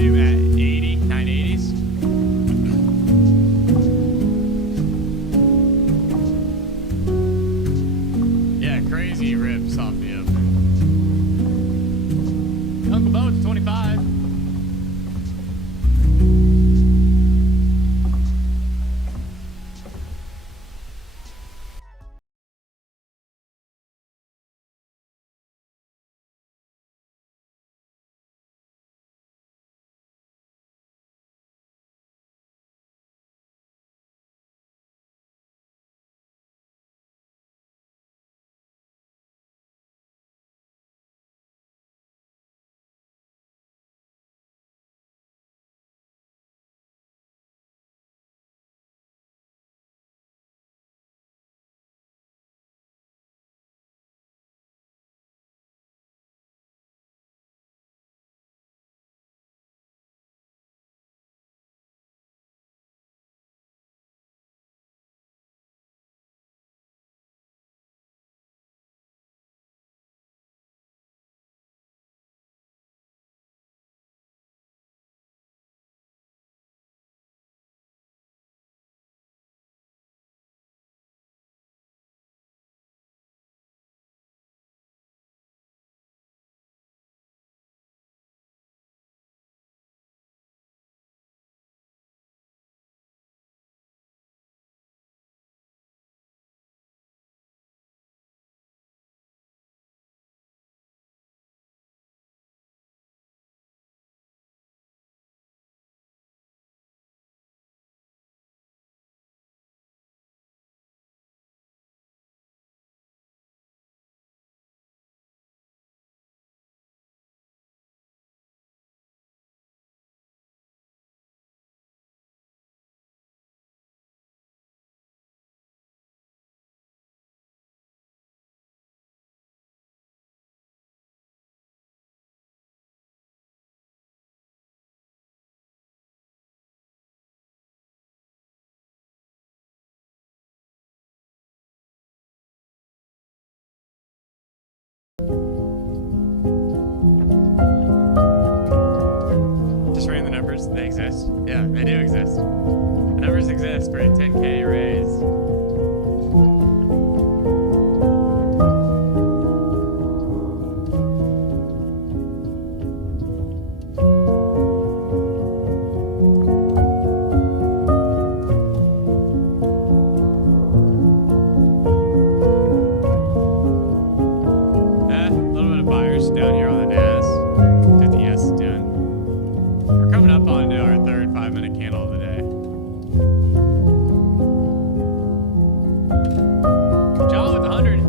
volume at 80, 980s. Yeah, crazy rips off the open. Uncle Boat's 25. Just ran the numbers. They exist. Yeah, they do exist. The numbers exist for a 10K raise. A little bit of buyers down here on the NAS. What the S is doing. We're coming up onto our third 5-minute candle of the day. John with 100.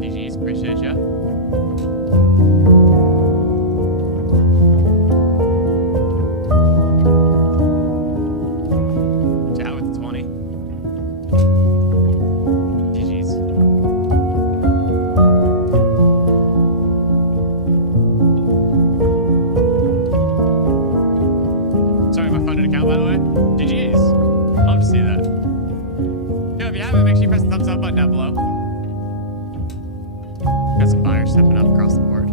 GG's, appreciate ya. Chat with 20. GG's. Sorry, my funded account, by the way. GG's. Love to see that. Yo, if you haven't, make sure you press the thumbs up button down below. Got some buyers stepping up across the board.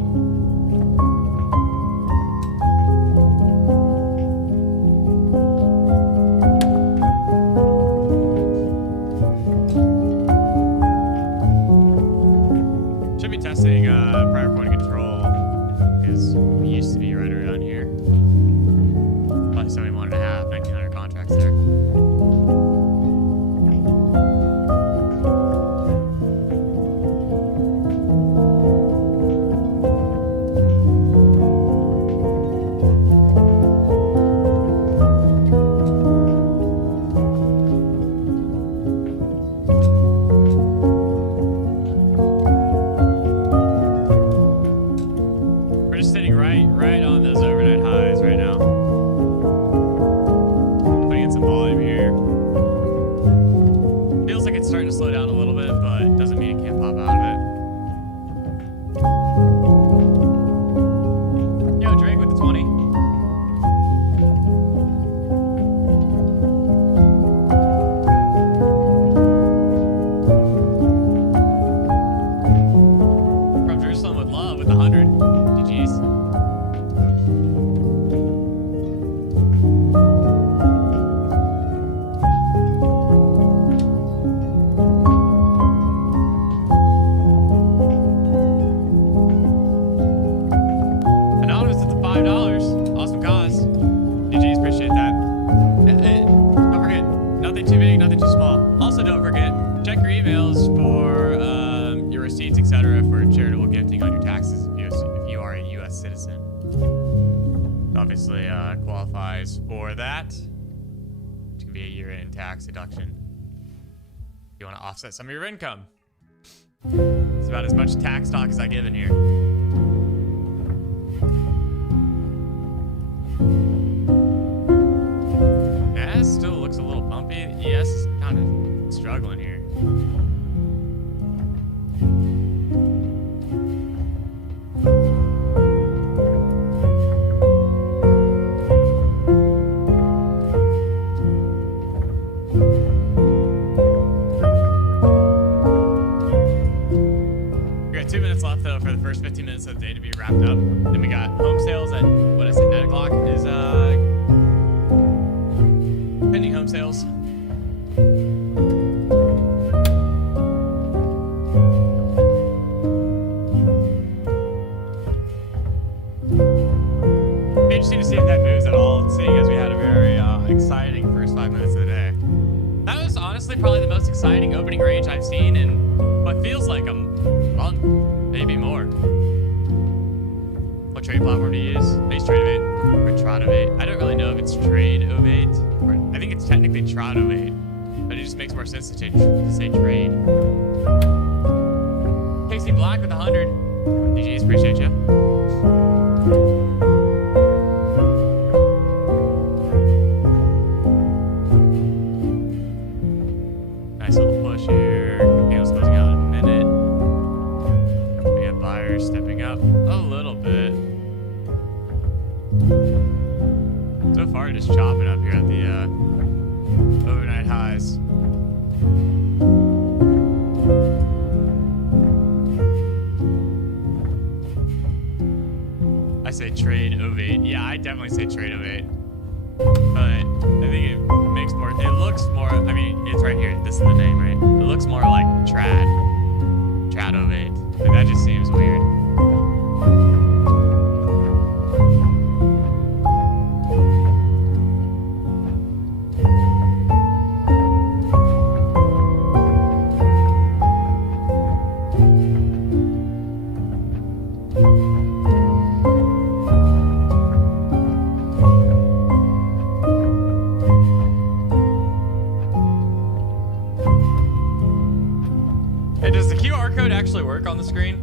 Should be testing prior point of control because we used to be right around here. Probably 71.5, 1900 contracts there. We're just sitting right on those overnight highs right now. Putting in some volume. $5. Awesome cause. GG's, appreciate that. Don't forget, nothing too big, nothing too small. Also, don't forget, check your emails for your receipts, etc., for charitable gifting on your taxes if you are a U.S. citizen. Obviously, qualifies for that, which can be a year-end tax deduction. If you want to offset some of your income. It's about as much tax talk as I give in here. Yeah, it still looks a little bumpy. ES is kind of struggling here. We got 2 minutes left though for the first 15 minutes of the day to be wrapped up. Then we got home sales at, what is it, 9 o'clock is pending home sales. Be interesting to see if that moves at all, seeing as we had a very exciting first 5 minutes of the day. That was honestly probably the most exciting opening range I've seen in what feels like a month, maybe more. What trade platform to use? I use Trade08 or Trad08. I don't really know if it's Trade08 or I think it's technically Trad08, but it just makes more sense to say trade. Casey Black with 100. GG's, appreciate you. Nice little push here. Candle's closing out in a minute. We have buyers stepping up a little bit. So far, just chopping up here at the overnight highs. I say Trade08. Yeah, I definitely say Trade08. But I think it makes more, it looks more, I mean, it's right here. This is the name, right? It looks more like Trad08. Like, that just seems weird. Hey, does the QR code actually work on the screen?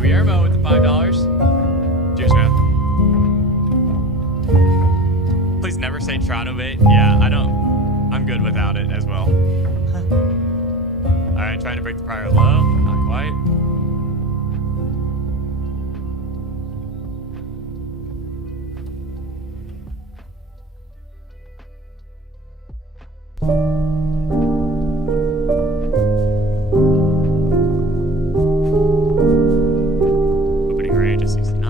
Guillermo with the $5. Cheers, man. Please never say Trad08. Yeah, I'm good without it as well. All right, trying to break the prior low. Not quite. Opening range of 69.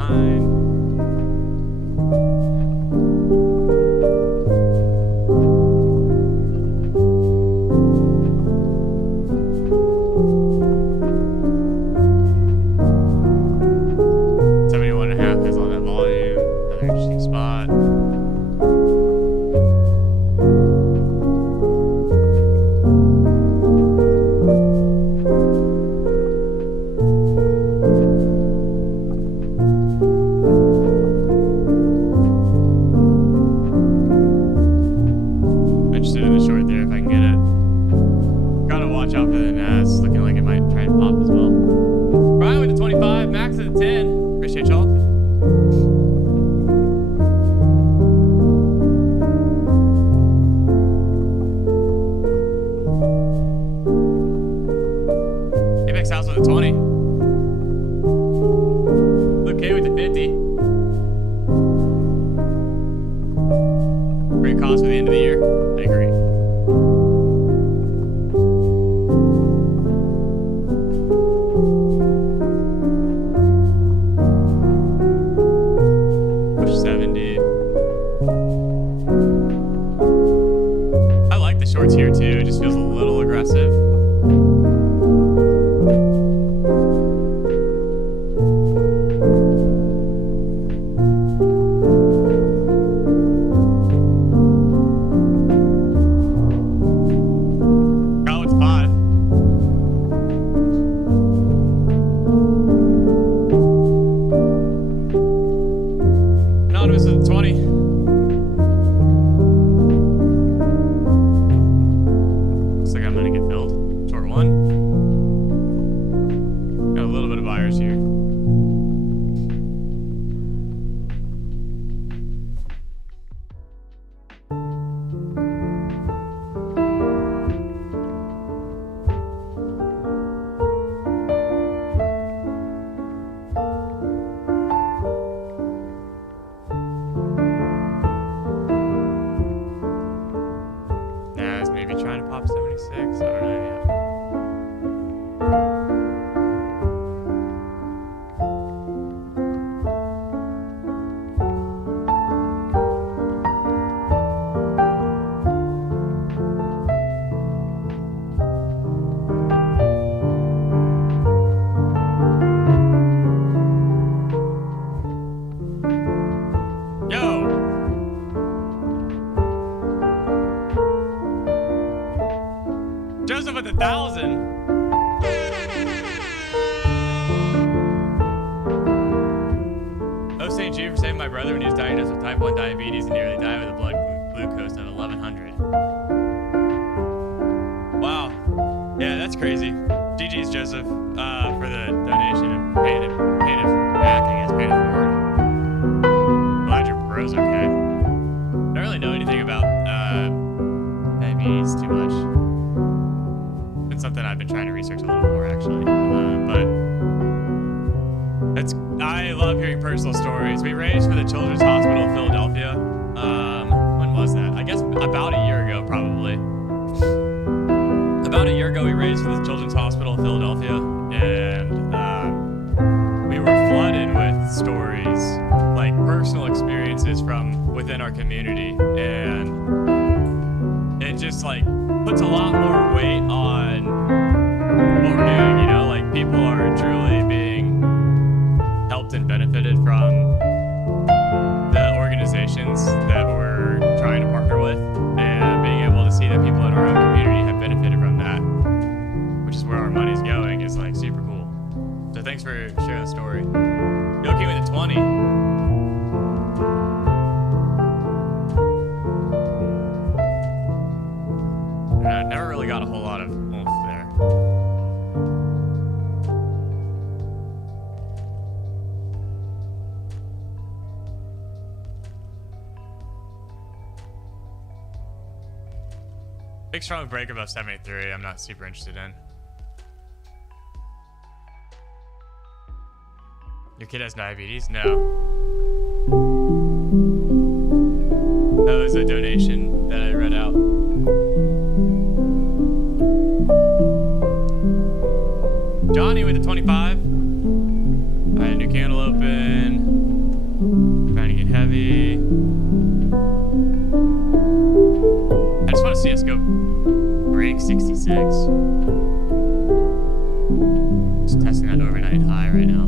100,000. Oh, St. Jude for saving my brother when he was diagnosed with type 1 diabetes and nearly died with a blood glucose of 1100. Wow. Yeah, that's crazy. GG's, Joseph, for the donation and paying it back, I guess, paying it forward. Glad your bro's okay. Don't really know anything about diabetes too much. It's something I've been trying to research a little more, actually. I love hearing personal stories. We raised for the Children's Hospital of Philadelphia. When was that? I guess about a year ago, probably. About a year ago, we raised for the Children's Hospital of Philadelphia, and we were flooded with stories, like personal experiences from within our community, and it just like puts a lot more weight on what we're doing, you know, like people are truly being helped and benefited from the organizations that we're trying to partner with, and being able to see that people in our own community have benefited from that, which is where our money's going, is like super cool. So thanks for sharing the story. Yoki with the 20. I never really got a whole lot of oomph there. Big strong break above 73. I'm not super interested in. Your kid has diabetes? No. That was a donation that I read out. Johnny with the 25. Alright, new candle open. Trying to get heavy. I just want to see us go break 66. Just testing that overnight high right now.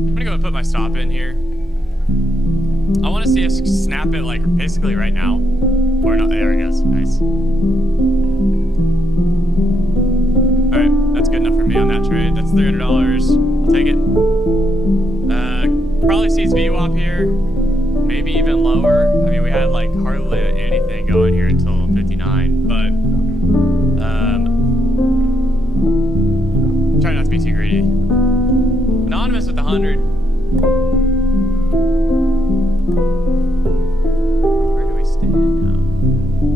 I'm gonna go and put my stop in here. I want to see us snap it like basically right now. Or not. There it goes. Nice. Alright, that's good enough for me on that trade. That's $300. I'll take it. Probably sees VWAP here. Maybe even lower. I mean, we had like hardly anything going here until 59. But try not to be too greedy. Anonymous with 100. Where do we stand now?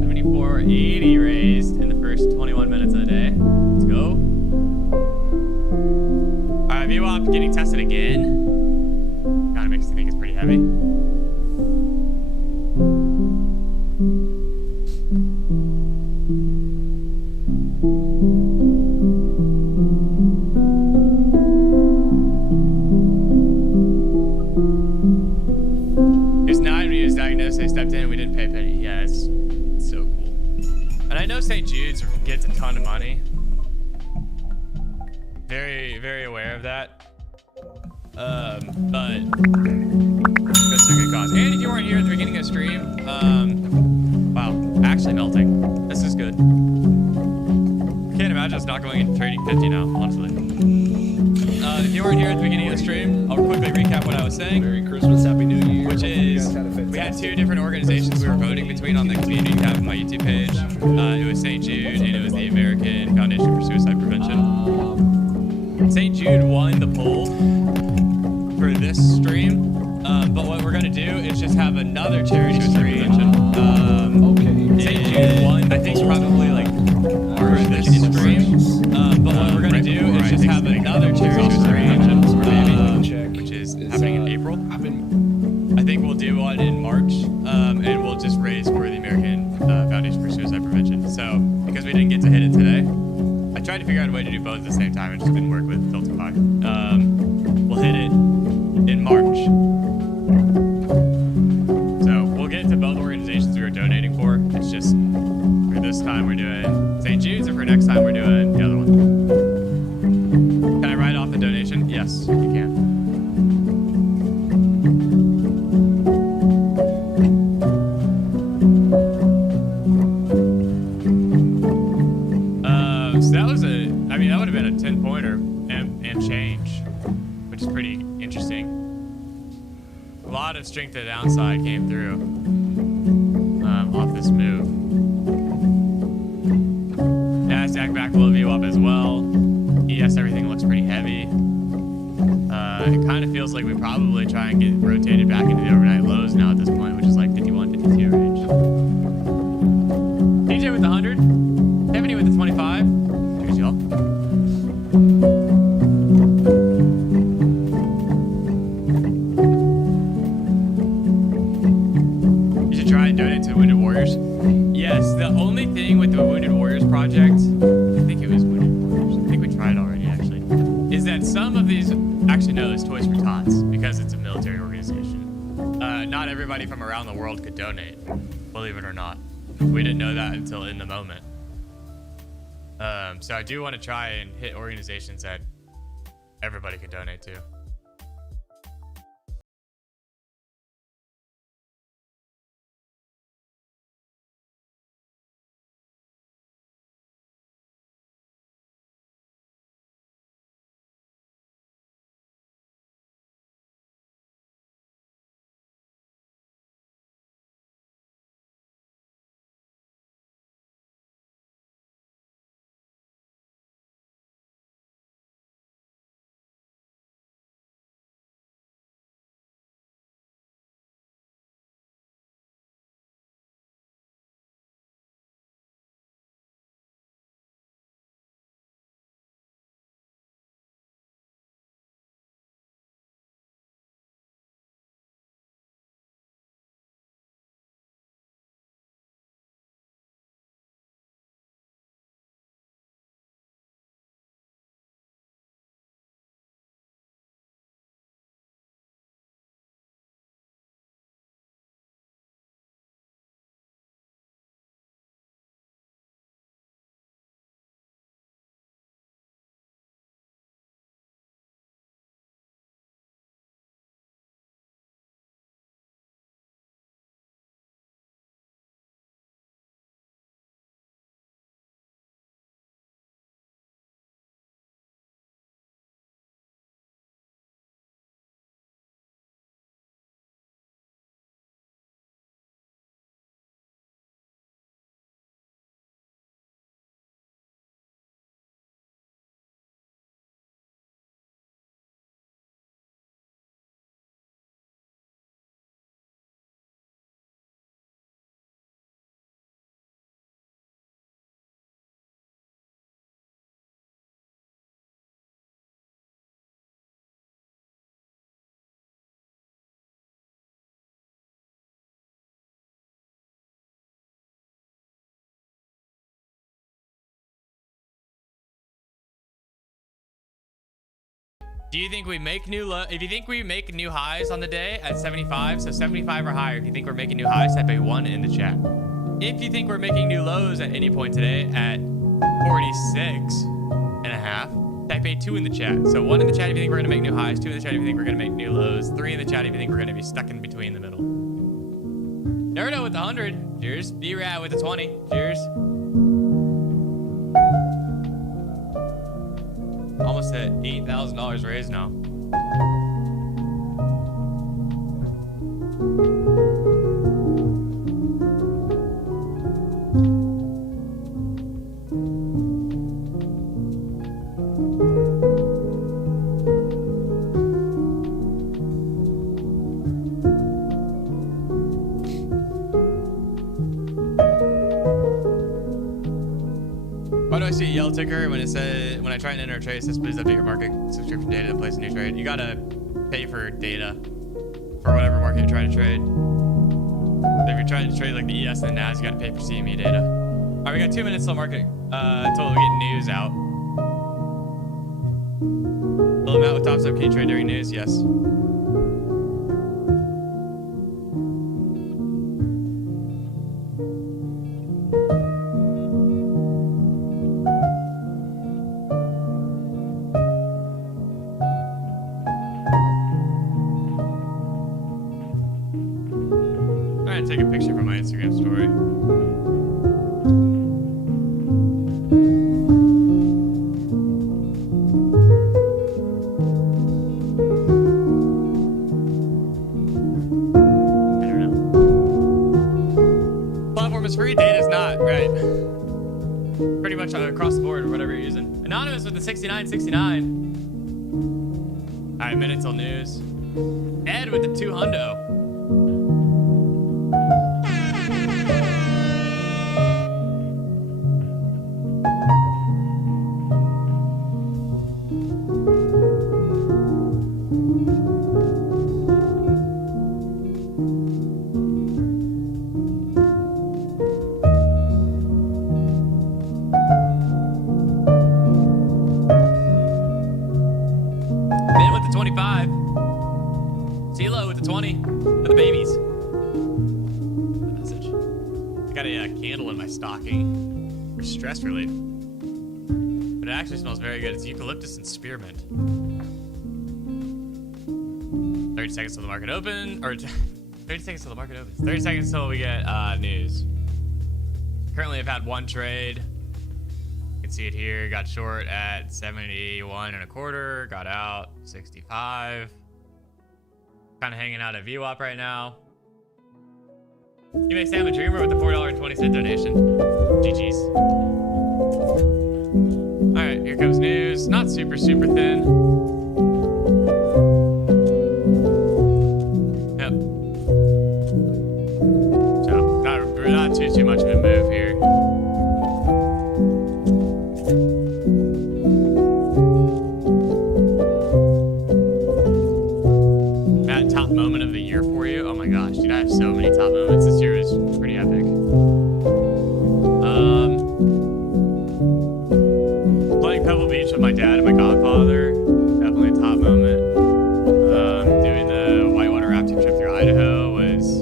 74.80 raised in the first 21 minutes of the day. Let's go. Alright, VWAP getting tested again. Kinda makes me think it's pretty heavy. They stepped in and we didn't pay a penny. Yeah, it's so cool. And I know St. Jude's gets a ton of money. Very, very aware of that. But goes to a good cause. And if you weren't here at the beginning of the stream, wow, actually melting. This is good. I can't imagine us not going into trading 50 now, honestly. If you weren't here at the beginning of the stream, I'll quickly recap what I was saying. Merry Christmas, Happy New Year. Which is, we had two different organizations we were voting between on the community tab of my YouTube page. It was St. Jude and it was the American Foundation for Suicide Prevention. St. Jude won the poll for this stream, but what we're going to do is just have another charity suicide prevention. St. Jude won, I think, probably like for this stream, but what we're going to do is just have another charity suicide prevention, which is happening in April. I think we'll do one in March, and we'll just raise for the American Foundation for Suicide Prevention. So, because we didn't get to hit it today, I tried to figure out a way to do both at the same time. It just didn't work with Tiltify. We'll hit it in March. So, we'll get to both organizations we were donating for. It's just, for this time we're doing St. Jude's, and for next time we're doing the other one. lot of strength to the downside came through off this move. Nasdaq back below VWAP as well. ES, everything looks pretty heavy. It kind of feels like we probably try and get rotated back into the overnight lows now at this point, which is like 51, 52 range. TJ with the 100. Tiffany with the 25. Cheers, y'all. You should try and donate to the Wounded Warriors. Yes, the only thing with the Wounded Warriors project, I think it was Wounded Warriors. I think we tried already, actually, is that some of these, actually no, it's Toys for Tots because it's a military organization. Not everybody from around the world could donate, believe it or not. We didn't know that until in the moment. So I do want to try and hit organizations that everybody can donate to. Do you think we make new low? If you think we make new highs on the day at 75, so 75 or higher, if you think we're making new highs, type a 1 in the chat. If you think we're making new lows at any point today at 46 and a half, type a 2 in the chat. So 1 in the chat if you think we're gonna make new highs, 2 in the chat if you think we're gonna make new lows, 3 in the chat if you think we're gonna be stuck in between the middle. Naruto with the 100. Cheers. B-Rad with the 20. Cheers. Almost at $8,000 raised now. Why do I see a yellow ticker when it says, when I try and enter a trade, it says please update your market subscription data to place a new trade? You gotta pay for data for whatever market you're trying to trade. So if you're trying to trade like the ES and the NAS, you gotta pay for CME data. All right, we got 2 minutes till market, until we get news out. Hello, Matt with Tops Up. Can you trade during news? Yes. Take a picture from my Instagram story. Every data's not, right. Pretty much across the board, or whatever you're using. Anonymous with the 6969. All right, minute till news. Ed with the 2 hundo. Stocking for stress relief, but it actually smells very good. It's eucalyptus and spearmint. 30 seconds till the market open, or 30 seconds till the market opens. 30 seconds till we get news. Currently, I've had one trade. You can see it here. Got short at 71 and a quarter. Got out 65. Kind of hanging out at VWAP right now. You may Sam a Dreamer with the $4.20 donation. GG's. All right, here comes news. Not super thin. Yep. So not too much of a move here. That top moment of the year for you. Oh my gosh, dude, I have so many top moments. This year was pretty epic. Playing Pebble Beach with my dad and my godfather, definitely a top moment. Doing the whitewater rafting trip through Idaho was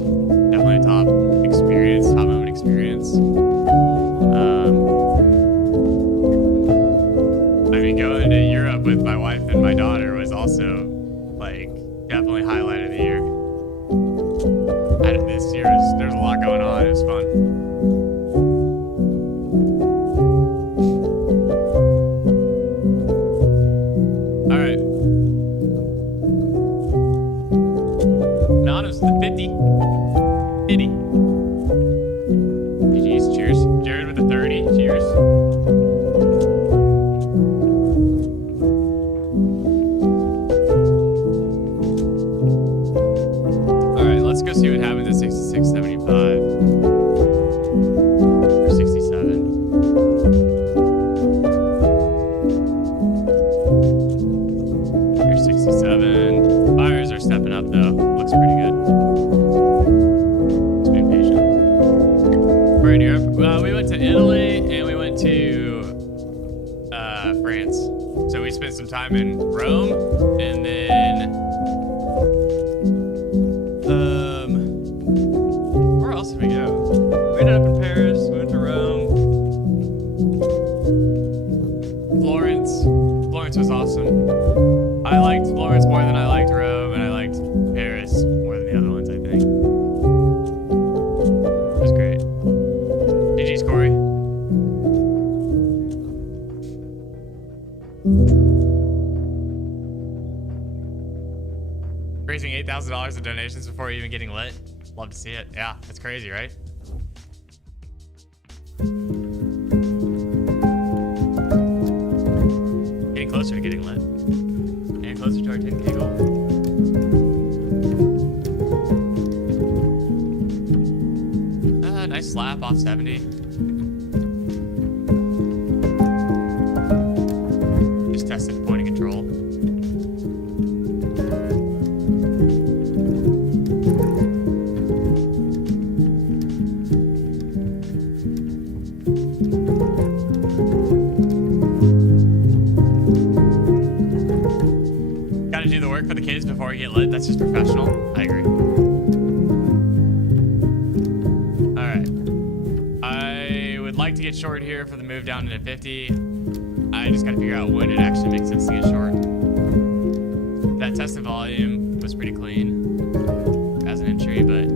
definitely a top moment experience. I mean, going to Europe with my wife and my daughter was also like definitely highlight of the year. Out of this year, there's a lot going on. It was fun. All right. Anonymous with the 50. 50. GG's. Cheers. Jared with the 30. Cheers. Let's go see what happens at 66.75 or 67. Here's 67. Buyers are stepping up though. Looks pretty good. Just being patient. We're in Europe. We went to Italy and we went to France. So we spent some time in Rome and then where else did we go? We ended up in Paris. We went to Rome. Florence. Florence was awesome. I liked Florence more than I liked Rome, and I liked Paris more than the other ones, I think. It was great. GG's, Corey. Raising $8,000 in donations before even getting lit. Love to see it. Yeah, that's crazy, right? Getting closer to getting lit. And closer to our 10K goal. Nice slap off 70. Just tested point of control. For the kids before you get lit. That's just professional. I agree. All right. I would like to get short here for the move down into 50. I just got to figure out when it actually makes sense to get short. That tested volume was pretty clean as an entry, but